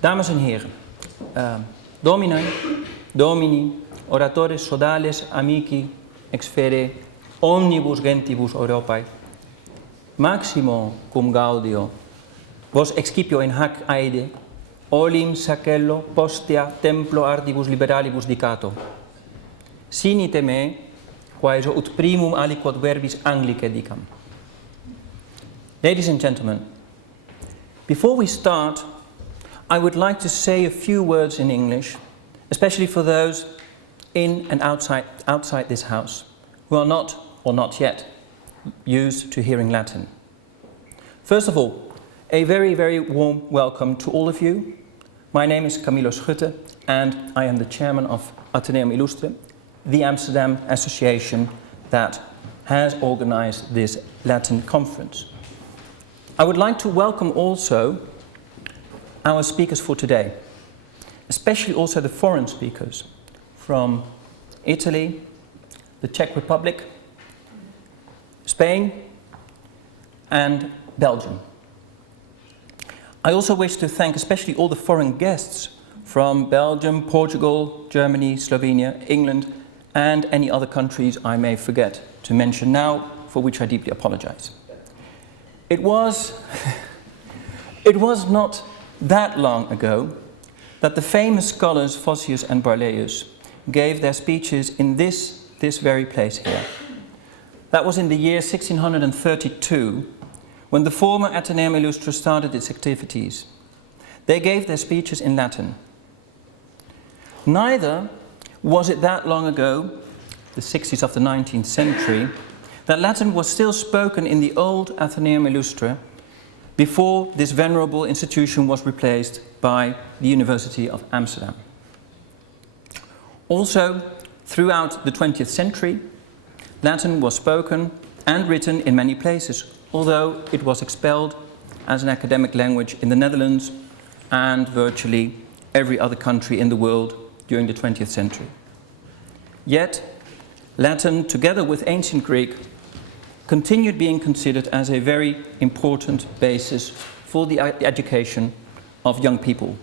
Dames en heren, Dominae, Domini, oratores sodales, amici, exfere, omnibus gentibus Europae, maximo cum gaudio, vos excipio in hac aede, olim sacello postea templo ardibus liberalibus dicato. Sinite me, quaeso ut primum aliquod verbis Anglicae dicam. Ladies and gentlemen, before we start, I would like to say a few words in English, especially for those in and outside this house who are not, or not yet, used to hearing Latin. First of all, a very, very warm welcome to all of you. My name is Camillus Schutte and I am the chairman of Athenæum Illustre, the Amsterdam association that has organized this Latin conference. I would like to welcome also our speakers for today, especially also the foreign speakers from Italy, the Czech Republic, Spain, and Belgium. I also wish to thank especially all the foreign guests from Belgium, Portugal, Germany, Slovenia, England, and any other countries I may forget to mention now, for which I deeply apologize. It was not that long ago that the famous scholars Phocius and Barlaeus gave their speeches in this very place here. That was in the year 1632, when the former Athenæum Illustre started its activities. They gave their speeches in Latin. Neither was it that long ago, the 60s of the 19th century, that Latin was still spoken in the old Athenæum Illustre before this venerable institution was replaced by the University of Amsterdam. Also, throughout the 20th century, Latin was spoken and written in many places, although it was expelled as an academic language in the Netherlands and virtually every other country in the world during the 20th century. Yet, Latin, together with ancient Greek, continued being considered as a very important basis for the education of young people.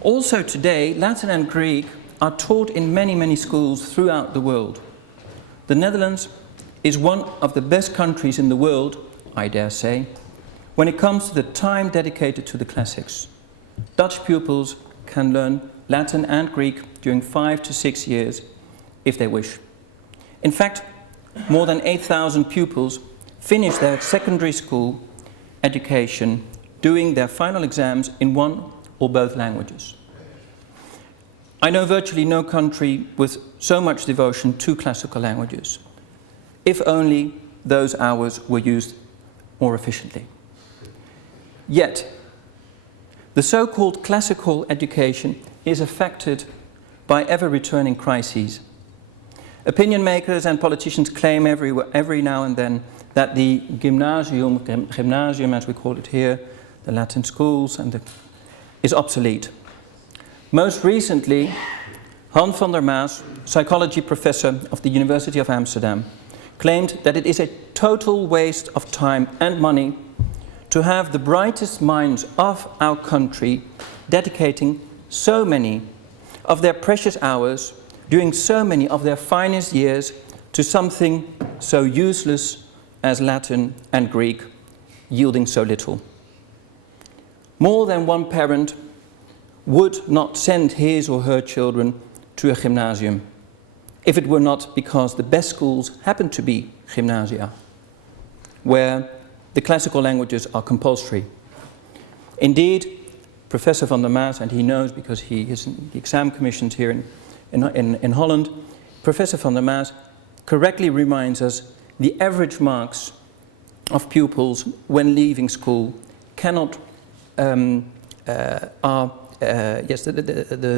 Also today, Latin and Greek are taught in many, many schools throughout the world. The Netherlands is one of the best countries in the world, I dare say, when it comes to the time dedicated to the classics. Dutch pupils can learn Latin and Greek during 5 to 6 years if they wish. In fact, more than 8,000 pupils finish their secondary school education doing their final exams in one or both languages. I know virtually no country with so much devotion to classical languages, if only those hours were used more efficiently. Yet, the so-called classical education is affected by ever-returning crises. Opinion makers and politicians claim every now and then that the gymnasium as we call it here, the Latin schools, is obsolete. Most recently, Han van der Maas, psychology professor of the University of Amsterdam, claimed that it is a total waste of time and money to have the brightest minds of our country dedicating so many of their precious hours during so many of their finest years to something so useless as Latin and Greek, yielding so little. More than one parent would not send his or her children to a gymnasium if it were not because the best schools happen to be gymnasia, where the classical languages are compulsory. Indeed, Professor van der Maas, and he knows because he is in the exam commissions here in Holland, Professor van der Maas correctly reminds us the average marks of pupils when leaving school cannot, the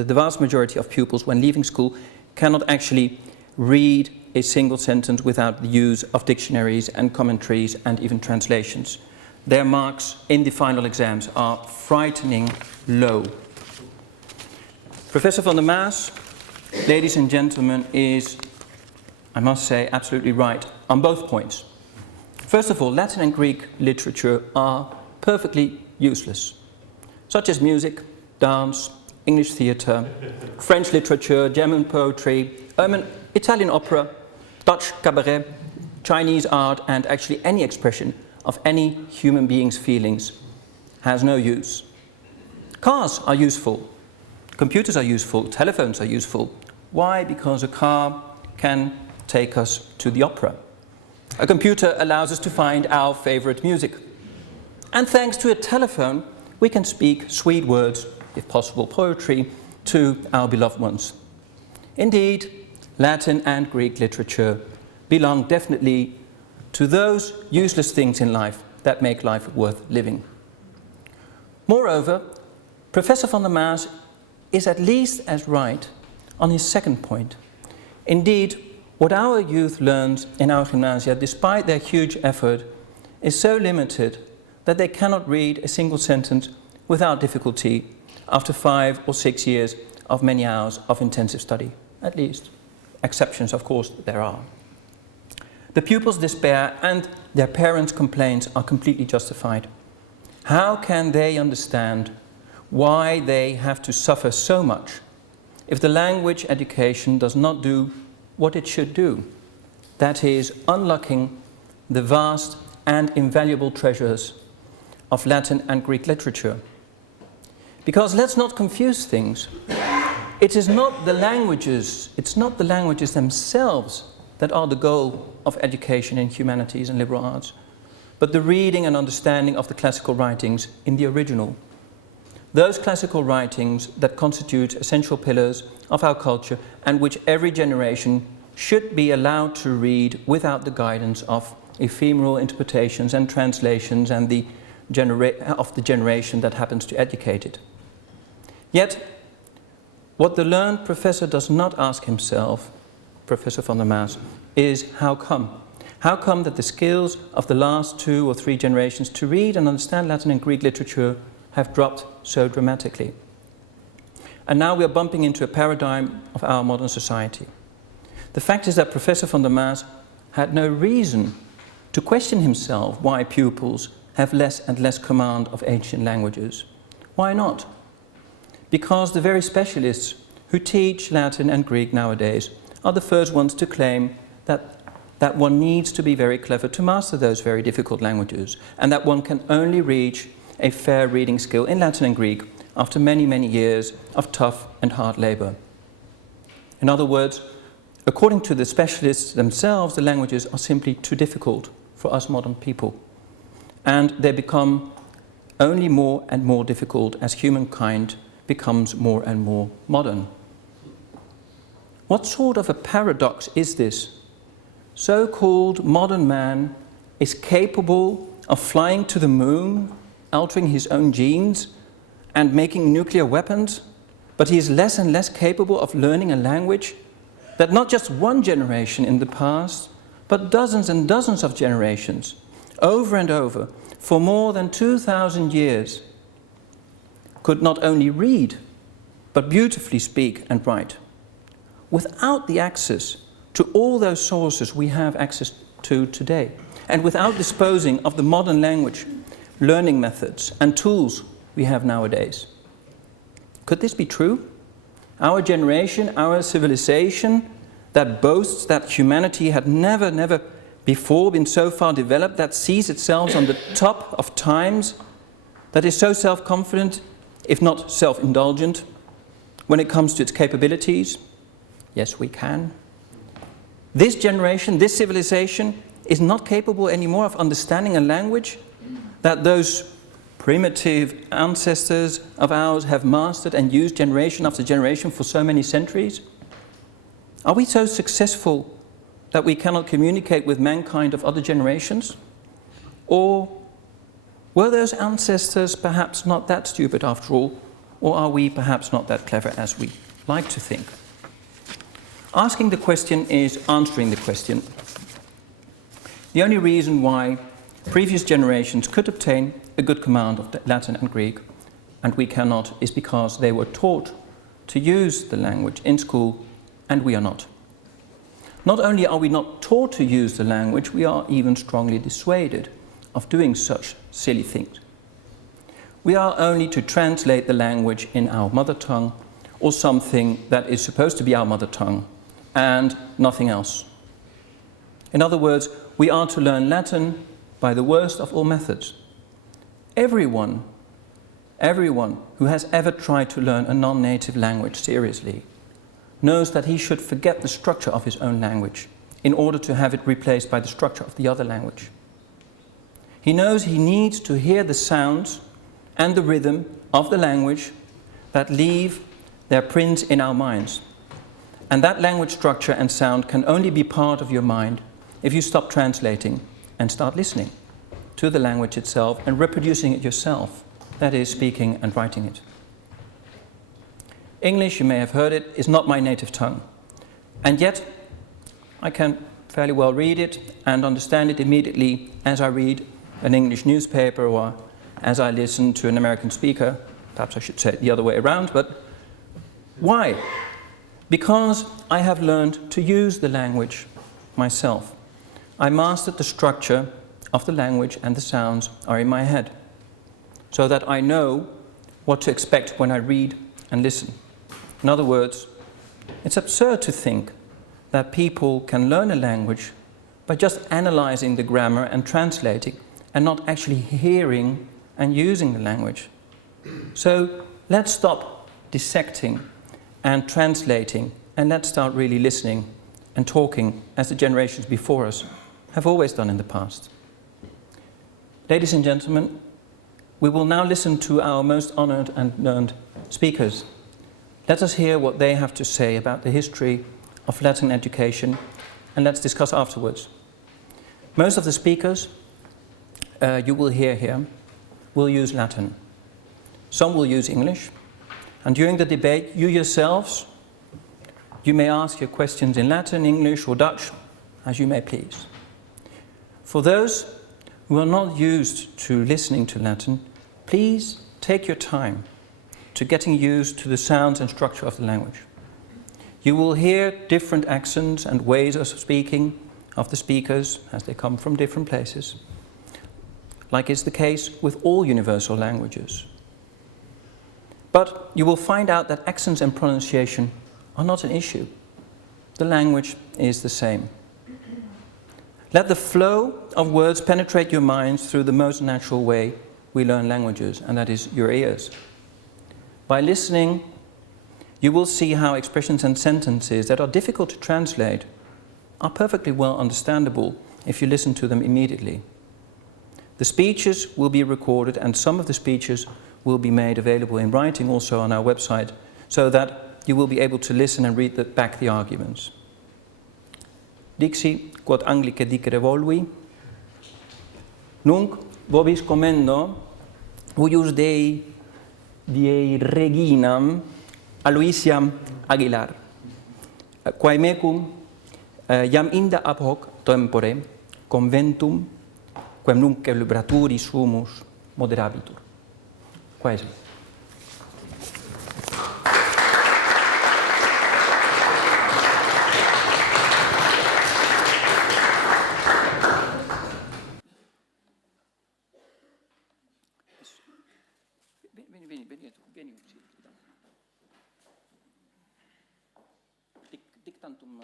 vast majority of pupils when leaving school cannot actually read a single sentence without the use of dictionaries and commentaries and even translations. Their marks in the final exams are frightening low. Professor van der Maas, ladies and gentlemen, is, I must say, absolutely right on both points. First of all, Latin and Greek literature are perfectly useless. such as music, dance, English theatre, French literature, German poetry, Italian opera, Dutch cabaret, Chinese art, and actually any expression of any human being's feelings has no use. Cars are useful, computers are useful, telephones are useful. Why? Because a car can take us to the opera. A computer allows us to find our favorite music. And thanks to a telephone, we can speak sweet words, if possible poetry, to our beloved ones. Indeed, Latin and Greek literature belong definitely to those useless things in life that make life worth living. Moreover, Professor van der Maas is at least as right on his second point. Indeed, what our youth learns in our gymnasia, despite their huge effort, is so limited that they cannot read a single sentence without difficulty after 5 or 6 years of many hours of intensive study, at least. Exceptions, of course, there are. The pupils' despair and their parents' complaints are completely justified. How can they understand why they have to suffer so much if the language education does not do what it should do? That is, unlocking the vast and invaluable treasures of Latin and Greek literature. Because let's not confuse things. It is not the languages, it's not the languages themselves that are the goal of education in humanities and liberal arts, but the reading and understanding of the classical writings in the original. Those classical writings that constitute essential pillars of our culture and which every generation should be allowed to read without the guidance of ephemeral interpretations and translations and of the generation that happens to educate it. Yet, what the learned professor does not ask himself, Professor van der Maas, is how come? How come that the skills of the last 2 or 3 generations to read and understand Latin and Greek literature have dropped so dramatically? And now we are bumping into a paradigm of our modern society. The fact is that Professor van der Maas had no reason to question himself why pupils have less and less command of ancient languages. Why not? Because the very specialists who teach Latin and Greek nowadays are the first ones to claim that one needs to be very clever to master those very difficult languages, and that one can only reach a fair reading skill in Latin and Greek after many, many years of tough and hard labor. In other words, according to the specialists themselves, the languages are simply too difficult for us modern people, and they become only more and more difficult as humankind becomes more and more modern. What sort of a paradox is this? So-called modern man is capable of flying to the moon, altering his own genes, and making nuclear weapons, but he is less and less capable of learning a language that not just one generation in the past, but dozens and dozens of generations, over and over, for more than 2,000 years, could not only read, but beautifully speak and write. Without the access to all those sources we have access to today, and without disposing of the modern language, learning methods and tools we have nowadays. Could this be true? Our generation, our civilization, that boasts that humanity had never before been so far developed, that sees itself on the top of times, that is so self-confident, if not self-indulgent, when it comes to its capabilities? Yes, we can. This generation, this civilization, is not capable anymore of understanding a language that those primitive ancestors of ours have mastered and used generation after generation for so many centuries? Are we so successful that we cannot communicate with mankind of other generations? Or were those ancestors perhaps not that stupid after all? Or are we perhaps not that clever as we like to think? Asking the question is answering the question. The only reason why previous generations could obtain a good command of Latin and Greek, and we cannot, is because they were taught to use the language in school, and we are not. Not only are we not taught to use the language, we are even strongly dissuaded of doing such silly things. we are only to translate the language in our mother tongue or something that is supposed to be our mother tongue and nothing else. In other words, we are to learn Latin by the worst of all methods. Everyone who has ever tried to learn a non-native language seriously knows that he should forget the structure of his own language in order to have it replaced by the structure of the other language. He knows he needs to hear the sounds and the rhythm of the language that leave their print in our minds. And that language structure and sound can only be part of your mind if you stop translating and start listening to the language itself and reproducing it yourself, that is, speaking and writing it. English, you may have heard it, is not my native tongue. And yet, I can fairly well read it and understand it immediately as I read an English newspaper or as I listen to an American speaker. Perhaps I should say it the other way around, but why? Because I have learned to use the language myself. I mastered the structure of the language and the sounds are in my head, so that I know what to expect when I read and listen. In other words, it's absurd to think that people can learn a language by just analyzing the grammar and translating and not actually hearing and using the language. So let's stop dissecting and translating and let's start really listening and talking as the generations before us have always done in the past. Ladies and gentlemen, we will now listen to our most honored and learned speakers. Let us hear what they have to say about the history of Latin education, and let's discuss afterwards. Most of the speakers you will hear here will use Latin. Some will use English, and during the debate, you yourselves, you may ask your questions in Latin, English, or Dutch, as you may please. For those who are not used to listening to Latin, please take your time to getting used to the sounds and structure of the language. You will hear different accents and ways of speaking of the speakers as they come from different places, like is the case with all universal languages. But you will find out that accents and pronunciation are not an issue. The language is the same. Let the flow of words penetrate your minds through the most natural way we learn languages, and that is your ears. By listening, you will see how expressions and sentences that are difficult to translate are perfectly well understandable if you listen to them immediately. The speeches will be recorded, and some of the speeches will be made available in writing also on our website, so that you will be able to listen and read back the arguments. Dixi, quod Anglice dicere volvi, nunc vobis commendo huius Dei reginam Aloysiam Aguilar, quae mecum iam inda ab hoc tempore conventum quem nunc celebraturi sumus moderabitur. Quae Vieni, dictantum